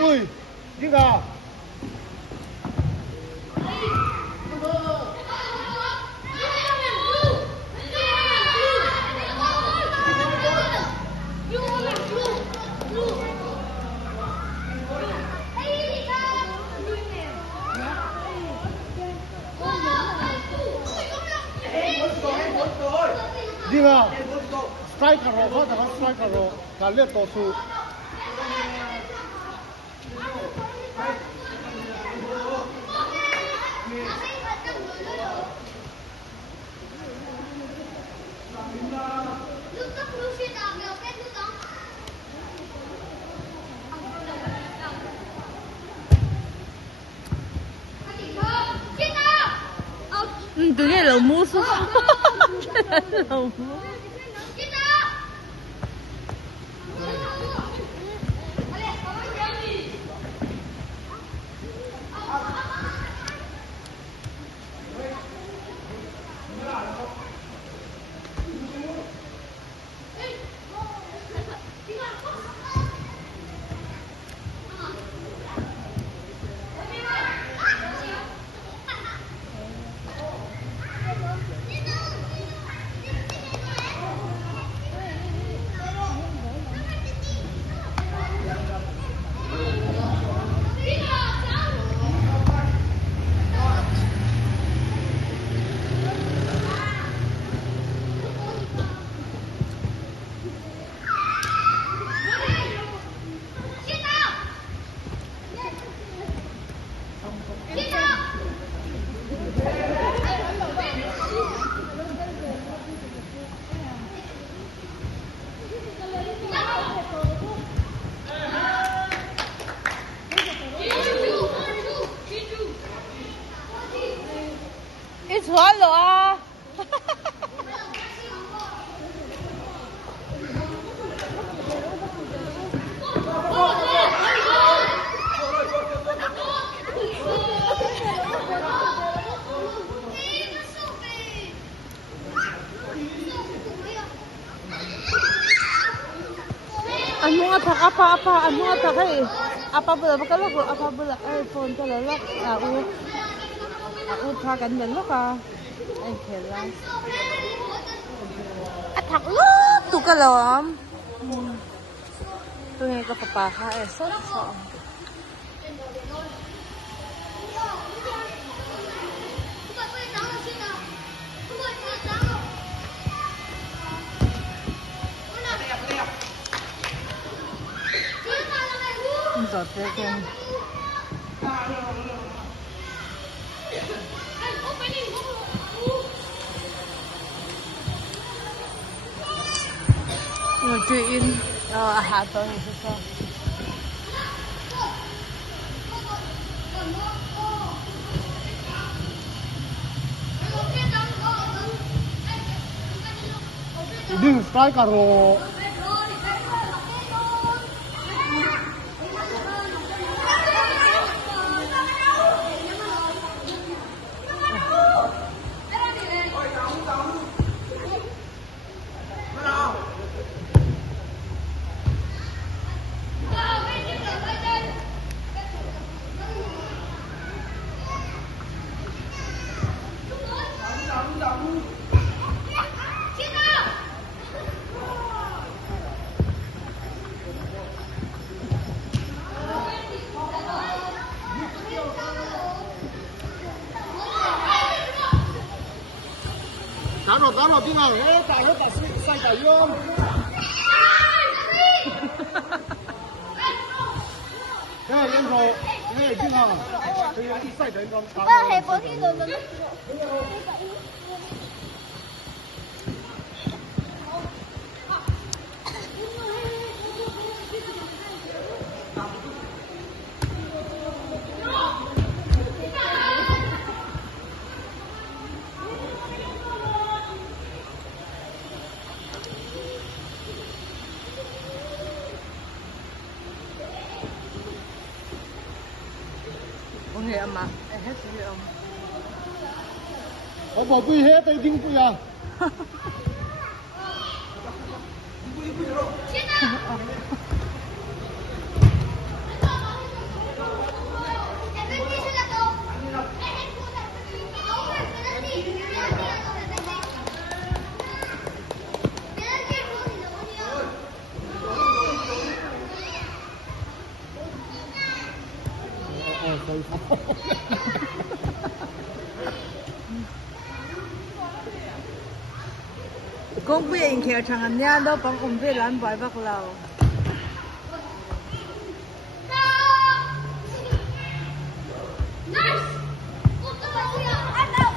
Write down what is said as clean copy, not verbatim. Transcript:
Ui, đi nào. Đi nào. Strike caro, có thể có strike caro, cả liệt tổ su. 그게 너무 수수. 너무. Swallow ah. Ano nga ta apa ano nga ta kay apa bula bakalago apa bula iPhone talalak Út pha cảnh mình lúc à anh kể ra thật lắm tụi cái lắm tôi nghe có papa khai sốt sợ giọt thế kìa Vawiin hato siya. Ding strike caro. Cá lột đi nào, tại hết cả xay cả yôm. Đây em rồi, đây đi nào. Thì anh xay đấy con cá. Ba hệ có thi rồi mình. Nghe mà hết rồi ông. Ông bỏ quy hết tay đinh quy à. 可以放。Kung puya in kaya changan niya daw pang umpilan barbaklaw. Nurse! Huwag ka ba siya? Ano?